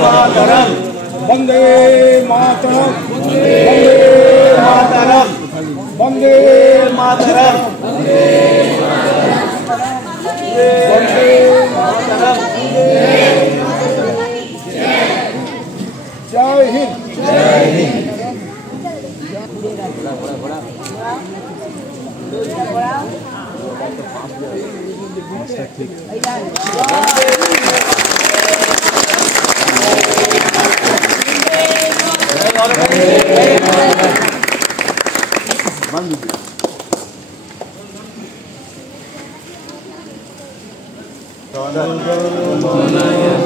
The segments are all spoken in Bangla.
मातरम वंदे मातरम वंदे मातरम जय हिंद जय हिंद।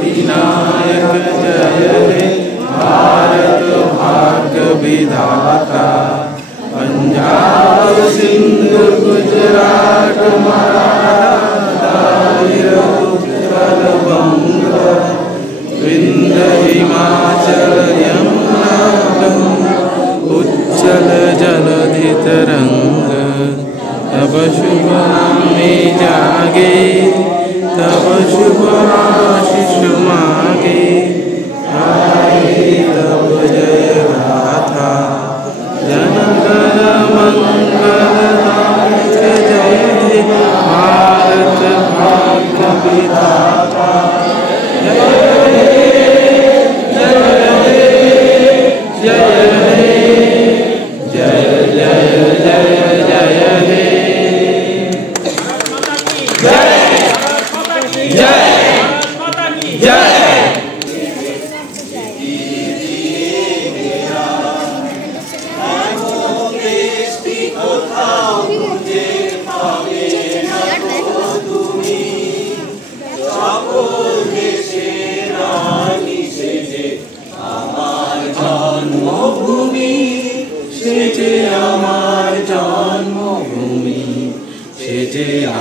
विनायक जय हे भारत भाग्य विधाता पंजाब सिंध गुजरात मराठा उत्कल बंग विंध्य हिमाचल यमुना उच्चल जलधि तरंग तब शुभ नामे जागे तब शुभ आशीष मागे तब जय गाथा जन गण मंगल जय हे भारत भाग्य विधाता जय हे जय हे जय हे जय जय जय जय हे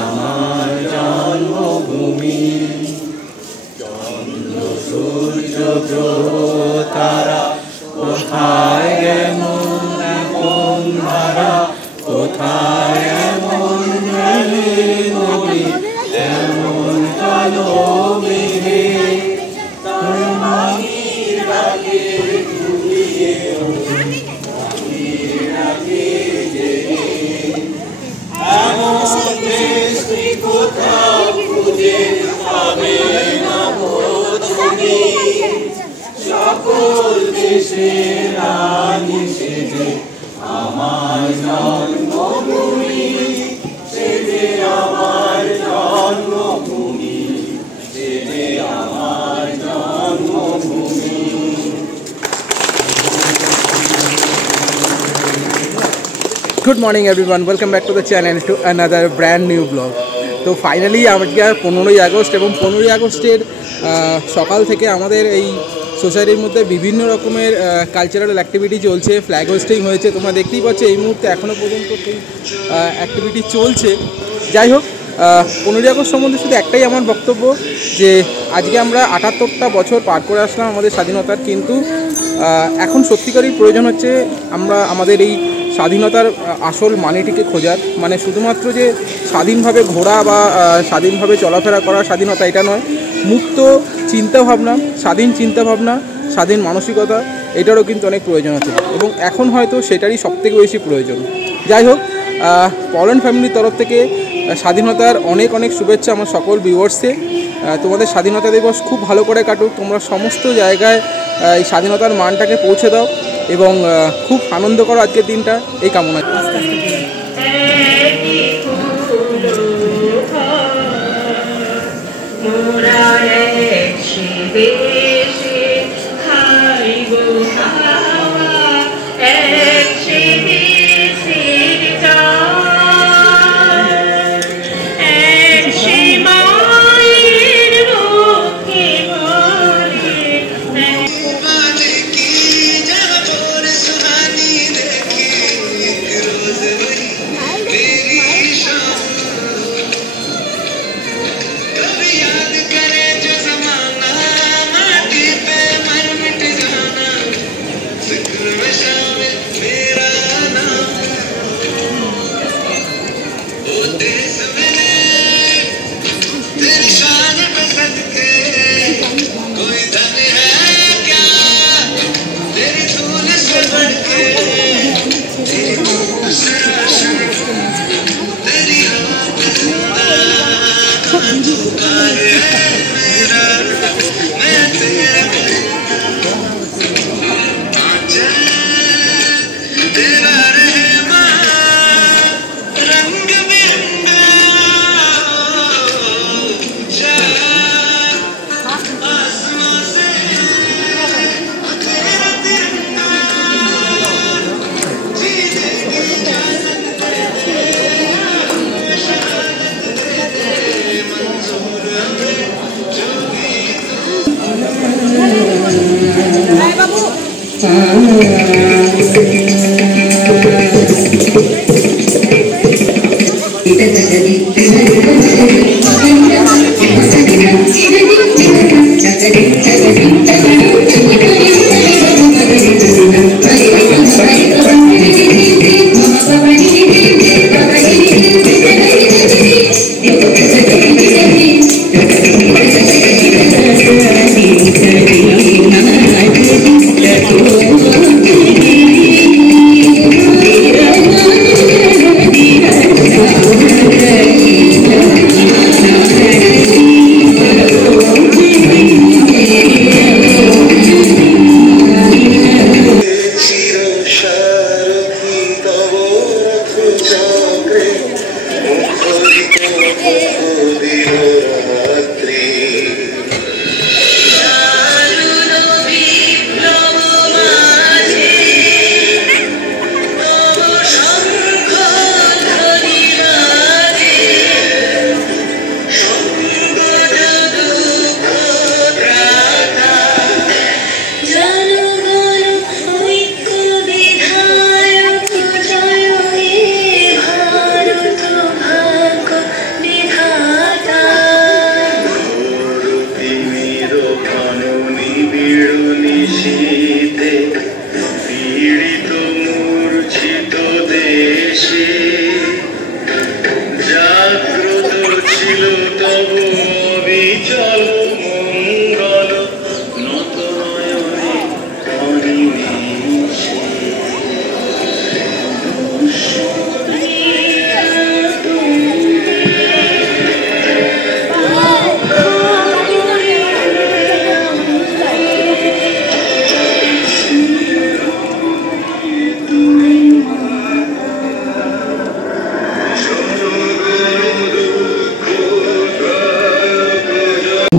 আমার জন্মভূমি চন্দ্র সূর্য গ্রহ তারা কোথায় এমন কোন ধারা কোথায় এমন নদী এমন কালো মেঘে মাহির রাগে ঘুরিয়ে সকল দেশের রানী সেজে আমার জন্মভূমি সেজে আমার জন্মভূমি সেজে আমার জন্মভূমি। Good morning everyone, welcome back to the channel to another brand new blog. तो फाइनली আজকে 15ই আগস্ট এবং 15ই আগস্টের সকাল থেকে আমাদের এই সোসাইটির মধ্যে বিভিন্ন রকমের কালচারাল অ্যাক্টিভিটি চলছে। ফ্ল্যাগ হোস্টিং হয়েছে, তোমরা দেখতেই পাচ্ছ এই মুহূর্তে এখনও পর্যন্ত সেই অ্যাক্টিভিটি চলছে। যাই হোক, 15ই আগস্ট সম্বন্ধে শুধু একটাই আমার বক্তব্য যে আজকে আমরা 78টা বছর পার করে আসলাম আমাদের স্বাধীনতার, কিন্তু এখন সত্যিকারই প্রয়োজন হচ্ছে আমরা আমাদের এই স্বাধীনতার আসল মানেটিকে খোঁজার। মানে শুধুমাত্র যে স্বাধীনভাবে ঘোরা বা স্বাধীনভাবে চলাফেরা করার স্বাধীনতা এটা নয়, মুক্ত চিন্তাভাবনা, স্বাধীন চিন্তাভাবনা, স্বাধীন মানসিকতা, এটারও কিন্তু অনেক প্রয়োজন আছে এবং এখন হয়তো সেটারই সবথেকে বেশি প্রয়োজন। যাই হোক, পলন ফ্যামিলির তরফ থেকে স্বাধীনতার অনেক অনেক শুভেচ্ছা আমার সকল ভিউয়ার্সে। তোমাদের স্বাধীনতা দিবস খুব ভালো করে কাটুক, তোমরা সমস্ত জায়গায় এই স্বাধীনতার মানটাকে পৌঁছে দাও এবং খুব আনন্দ করো আজকের দিনটা, এই কামনা।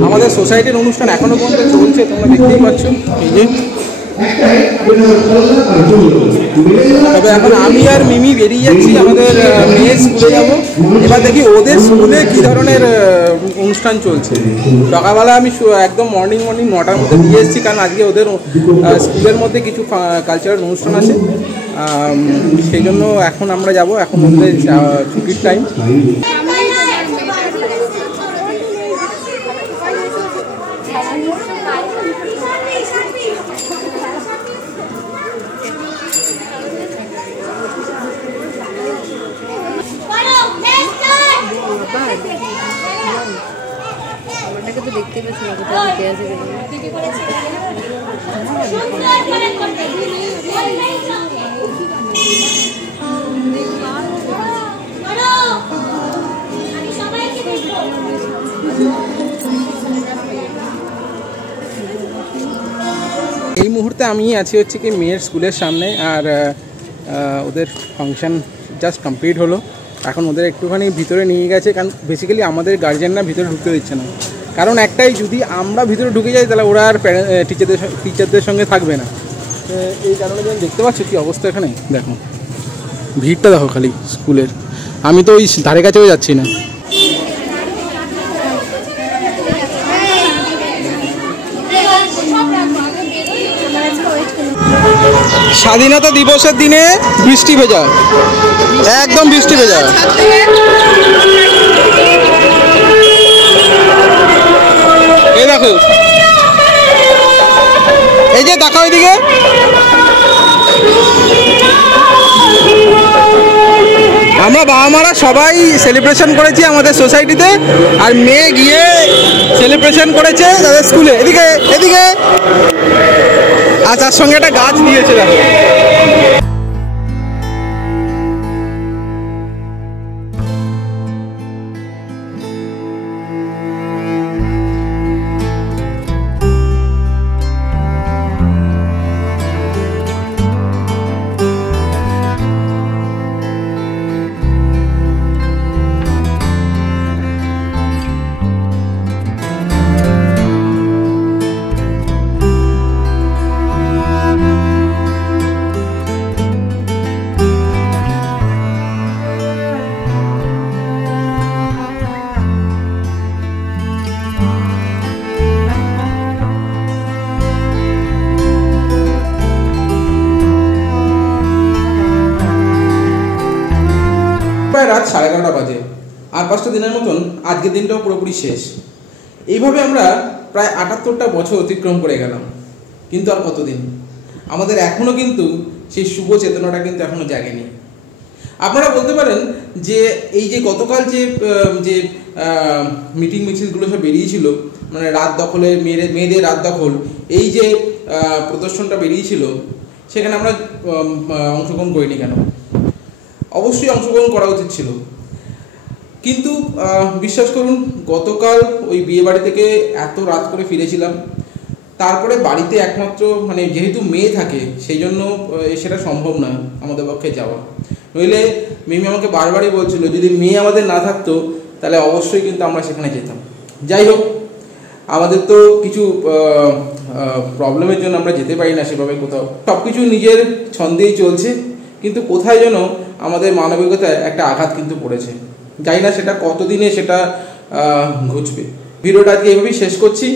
আমাদের সোসাইটির অনুষ্ঠান এখনো পর্যন্ত চলছে, তোমরা দেখতেই পাচ্ছ। এই যে তবে এখন আমি আর মিমি বেরিয়ে যাচ্ছি আমাদের মেয়ের স্কুলে যাব। এবার দেখি ওদের স্কুলে কী ধরনের অনুষ্ঠান চলছে। সকালবেলা আমি একদম মর্নিং 9টার মধ্যে দিয়ে এসেছি, কারণ আজকে ওদের স্কুলের মধ্যে কিছু কালচারাল অনুষ্ঠান আছে, সেই জন্য এখন আমরা যাব। এখন ওদের ছুটির টাইম। দেখতে পাচ্ছি না কোথাও দেখতে আছে এই মুহূর্তে আমি আছি হচ্ছে কি মেয়ের স্কুলের সামনে, আর ওদের ফাংশন জাস্ট কমপ্লিট হলো। এখন ওদের একটুখানি ভিতরে নিয়ে গেছে, কারণ বেসিক্যালি আমাদের গার্জিয়ানরা ভিতরে ঢুকতে দিচ্ছে না। কারণ একটাই, যদি আমরা ভিতরে ঢুকে যাই তাহলে ওরা আর টিচারদের সঙ্গে থাকবে না। এই কারণে যেন দেখতে পাচ্ছ কী অবস্থা এখানে, দেখো ভিড়টা দেখো খালি স্কুলের। আমি তো ওই ধারে কাছেও যাচ্ছি না। স্বাধীনতা দিবসের দিনে বৃষ্টি ভেজা, একদম বৃষ্টি ভেজা। এই দেখো, এই যে দেখো ওইদিকে আমরা বাবা মারা সবাই সেলিব্রেশন করেছি আমাদের সোসাইটিতে, আর মেয়ে গিয়ে সেলিব্রেশন করেছে তাদের স্কুলে। এদিকে এদিকে, আর তার সঙ্গে একটা গাছ দিয়েছে দেখো। 11:30 বাজে, আর 5টা দিনের মতন আজকের দিনটাও পুরোপুরি শেষ। এইভাবে আমরা প্রায় 78টা বছর অতিক্রম করে গেলাম, কিন্তু আর কতদিন? আমাদের এখনও কিন্তু সেই শুভ চেতনাটা কিন্তু এখনও জাগেনি। আপনারা বলতে পারেন যে এই যে গতকাল যে মিটিং মিছিলগুলো সব বেরিয়েছিল, মানে রাত দখলে মেয়েদের রাত দখল, এই যে প্রদর্শনটা বেরিয়েছিল, সেখানে আমরা অংশগ্রহণ করিনি কেন? অবশ্যই অংশগ্রহণ করা উচিত ছিল, কিন্তু বিশ্বাস করুন গতকাল ওই বিয়ে বাড়ি থেকে এত রাত করে ফিরেছিলাম, তারপরে বাড়িতে একমাত্র মানে যেহেতু মেয়ে থাকে সেই জন্য সেটা সম্ভব নয় আমাদের পক্ষে যাওয়া। নইলে মিমি আমাকে বারবারই বলছিল যদি মেয়ে আমাদের না থাকতো তাহলে অবশ্যই কিন্তু আমরা সেখানে যেতাম। যাই হোক, আমাদের তো কিছু প্রবলেমের জন্য আমরা যেতে পারি না সেভাবে কোথাও, সব কিছু নিজের ছন্দেই চলছে, কিন্তু কোথায় যেন আমাদের মানবিকতায় একটা আঘাত কিন্তু পড়েছে। জানি না সেটা কতদিনে সেটা ঘুচবে। ভিডিওটা আজকে এইভাবেই শেষ করছি।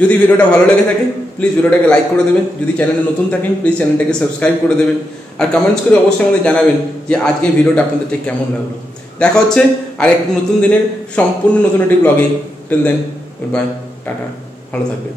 যদি ভিডিওটা ভালো লেগে থাকে প্লিজ ভিডিওটাকে লাইক করে দেবেন, যদি চ্যানেলে নতুন থাকেন প্লিজ চ্যানেলটাকে সাবস্ক্রাইব করে দেবেন, আর কমেন্টস করে অবশ্যই আমাদের জানাবেন যে আজকে ভিডিওটা আপনাদের ঠিক কেমন লাগলো। দেখা হচ্ছে আর একটি নতুন দিনের সম্পূর্ণ নতুন একটি ব্লগে। টিল দেন, গুড বাই, টাটা, ভালো থাকবেন।